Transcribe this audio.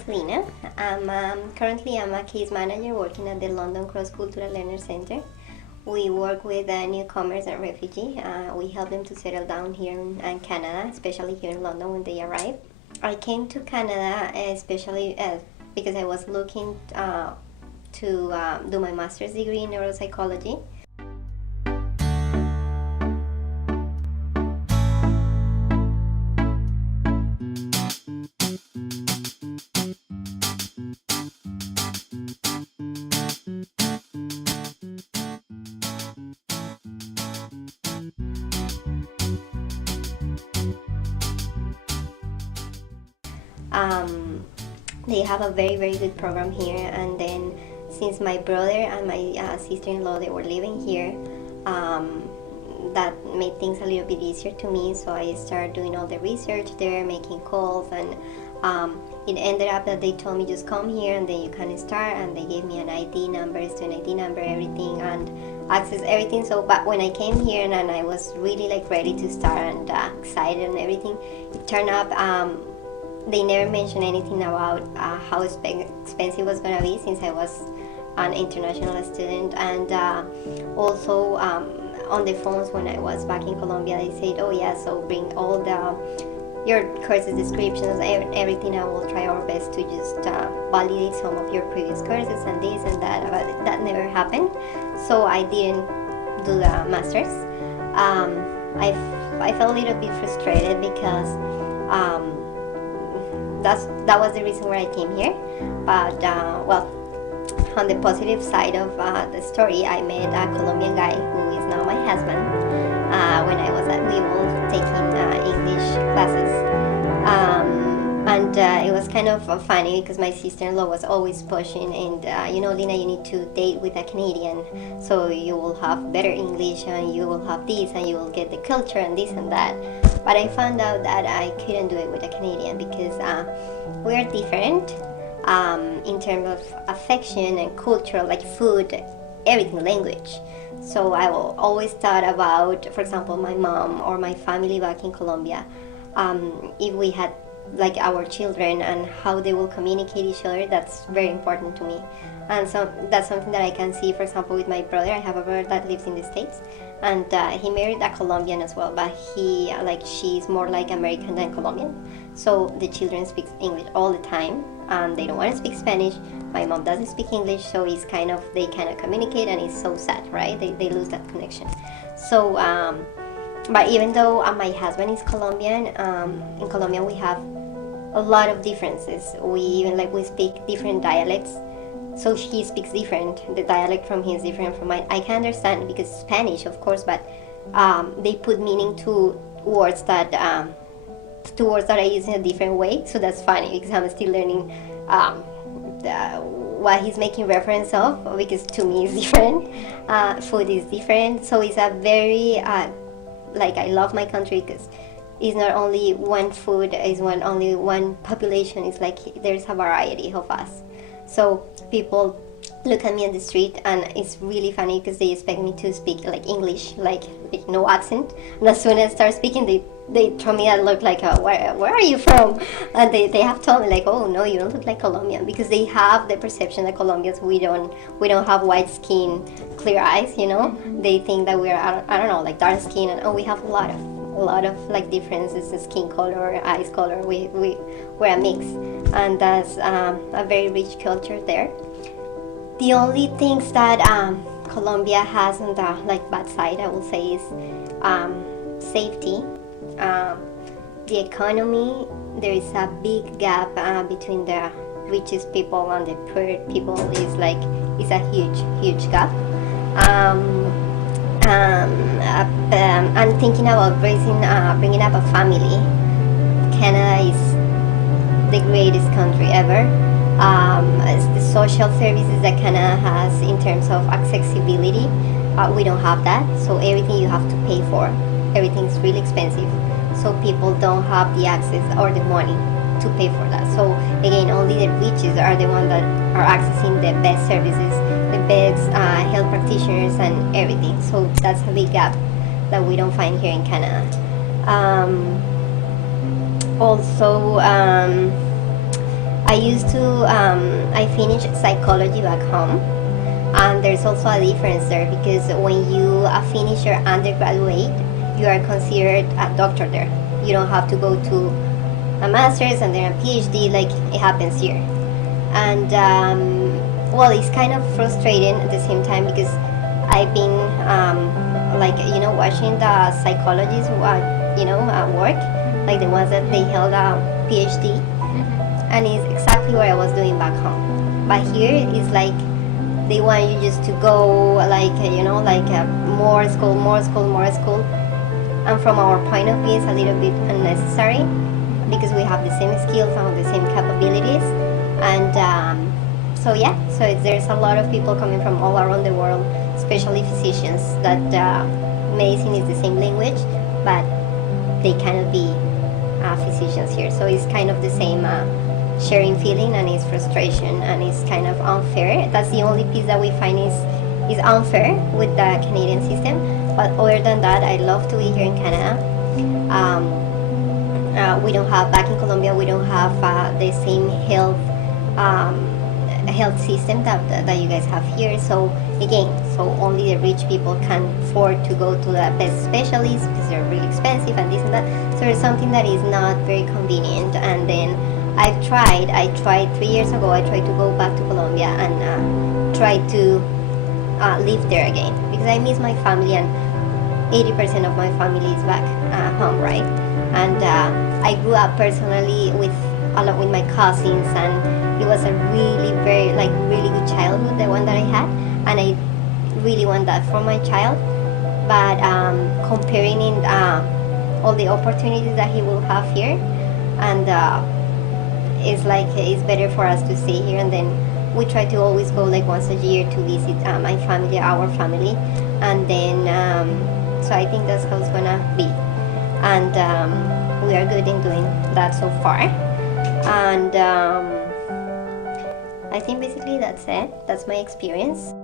is Lina. Currently I'm a case manager working at the London Cross Cultural Learner Center. We work with newcomers and refugees. We help them to settle down here in Canada, especially here in London when they arrive. I came to Canada especially because I was looking to do my master's degree in neuropsychology. They have a very good program here, and then since my brother and my sister-in-law, they were living here, that made things a little bit easier to me, so I started doing all the research there, making calls, and it ended up that they told me just come here and then you can start, and they gave me an ID number, student ID number, everything, and access everything. So but when I came here and I was really like ready to start and excited and everything, it turned up they never mentioned anything about how expensive it was going to be, since I was an international student. And also on the phones when I was back in Colombia, they said, oh yeah, so bring all your courses descriptions, everything. I will try our best to just validate some of your previous courses and this and that, but that never happened, so I didn't do the master's. I felt a little bit frustrated because that was the reason why I came here. But well, on the positive side of the story, I met a Colombian guy who is now my husband. When I was at Weevil taking English classes, and it was kind of funny because my sister-in-law was always pushing, and you know, Lina, you need to date with a Canadian, so you will have better English and you will have this and you will get the culture and this and that. But I found out that I couldn't do it with a Canadian because we're different in terms of affection and culture, like food, everything, language. So I always thought about, for example, my mom or my family back in Colombia, if we had like our children and how they will communicate each other. That's very important to me, and so that's something that I can see, for example, with my brother. I have a brother that lives in the States, and he married a Colombian as well, but she's more like American than Colombian, so the children speak English all the time, and they don't want to speak Spanish. My mom doesn't speak English, so they kind of communicate, and it's so sad, right? They lose that connection. So but even though my husband is Colombian, in Colombia we have a lot of differences. We speak different dialects, so he speaks different. The dialect from him is different from mine. I can understand because Spanish, of course, but they put meaning to words that I use in a different way. So that's funny because I'm still learning what he's making reference of, because to me it's different. Food is different, so it's a very I love my country because it's not only one food, it's only one population. It's like there's a variety of us. So people look at me on the street and it's really funny because they expect me to speak like English, like no accent. And as soon as I start speaking, they throw me a look like, where are you from? And they have told me like, oh no, you don't look like Colombian, because they have the perception that Colombians, we don't have white skin, clear eyes, you know. They think that we're I don't know, like dark skin, and we have a lot of like differences in skin color, eyes color. We're a mix, and that's a very rich culture there. The only things that Colombia has on the bad side, I will say, is safety, the economy. There is a big gap between the richest people and the poor people. Is a huge gap. I'm thinking about bringing up a family. Canada is the greatest country ever. The social services that Canada has in terms of accessibility, we don't have that. So everything you have to pay for, everything's really expensive. So people don't have the access or the money to pay for that. So again, only the riches are the ones that are accessing the best services, the best health practitioners and everything. So that's a big gap that we don't find here in Canada. Also, I used to, I finished psychology back home, and there's also a difference there because when you finish your undergraduate, you are considered a doctor there. You don't have to go to a master's and then a PhD like it happens here. And well, it's kind of frustrating at the same time because I've been like watching the psychologists who are work, like the ones that they held a PhD, and it's exactly what I was doing back home. But here it's like they want you just to go like more school, more school, more school. And from our point of view, it's a little bit unnecessary because we have the same skills and the same capabilities. And so yeah, so there's a lot of people coming from all around the world, especially physicians, that medicine is the same language, but they cannot be physicians here. So it's kind of the same sharing feeling, and it's frustration, and it's kind of unfair. That's the only piece that we find is unfair with the Canadian system. But other than that, I love to be here in Canada. We don't have, back in Colombia, we don't have the same health system that you guys have here. So again, so only the rich people can afford to go to the best specialists because they're really expensive and this and that. So it's something that is not very convenient. And then I tried 3 years ago, I tried to go back to Colombia and try to live there again because I miss my family, and 80% of my family is back home, right? And I grew up personally with a lot with my cousins, and it was a really really good childhood, the one that I had, and I really want that for my child. But comparing in all the opportunities that he will have here, and it's like it's better for us to stay here. And then we try to always go like once a year to visit my family, our family, and then so I think that's how it's gonna be. And we are good in doing that so far. And I think basically that's it. That's my experience.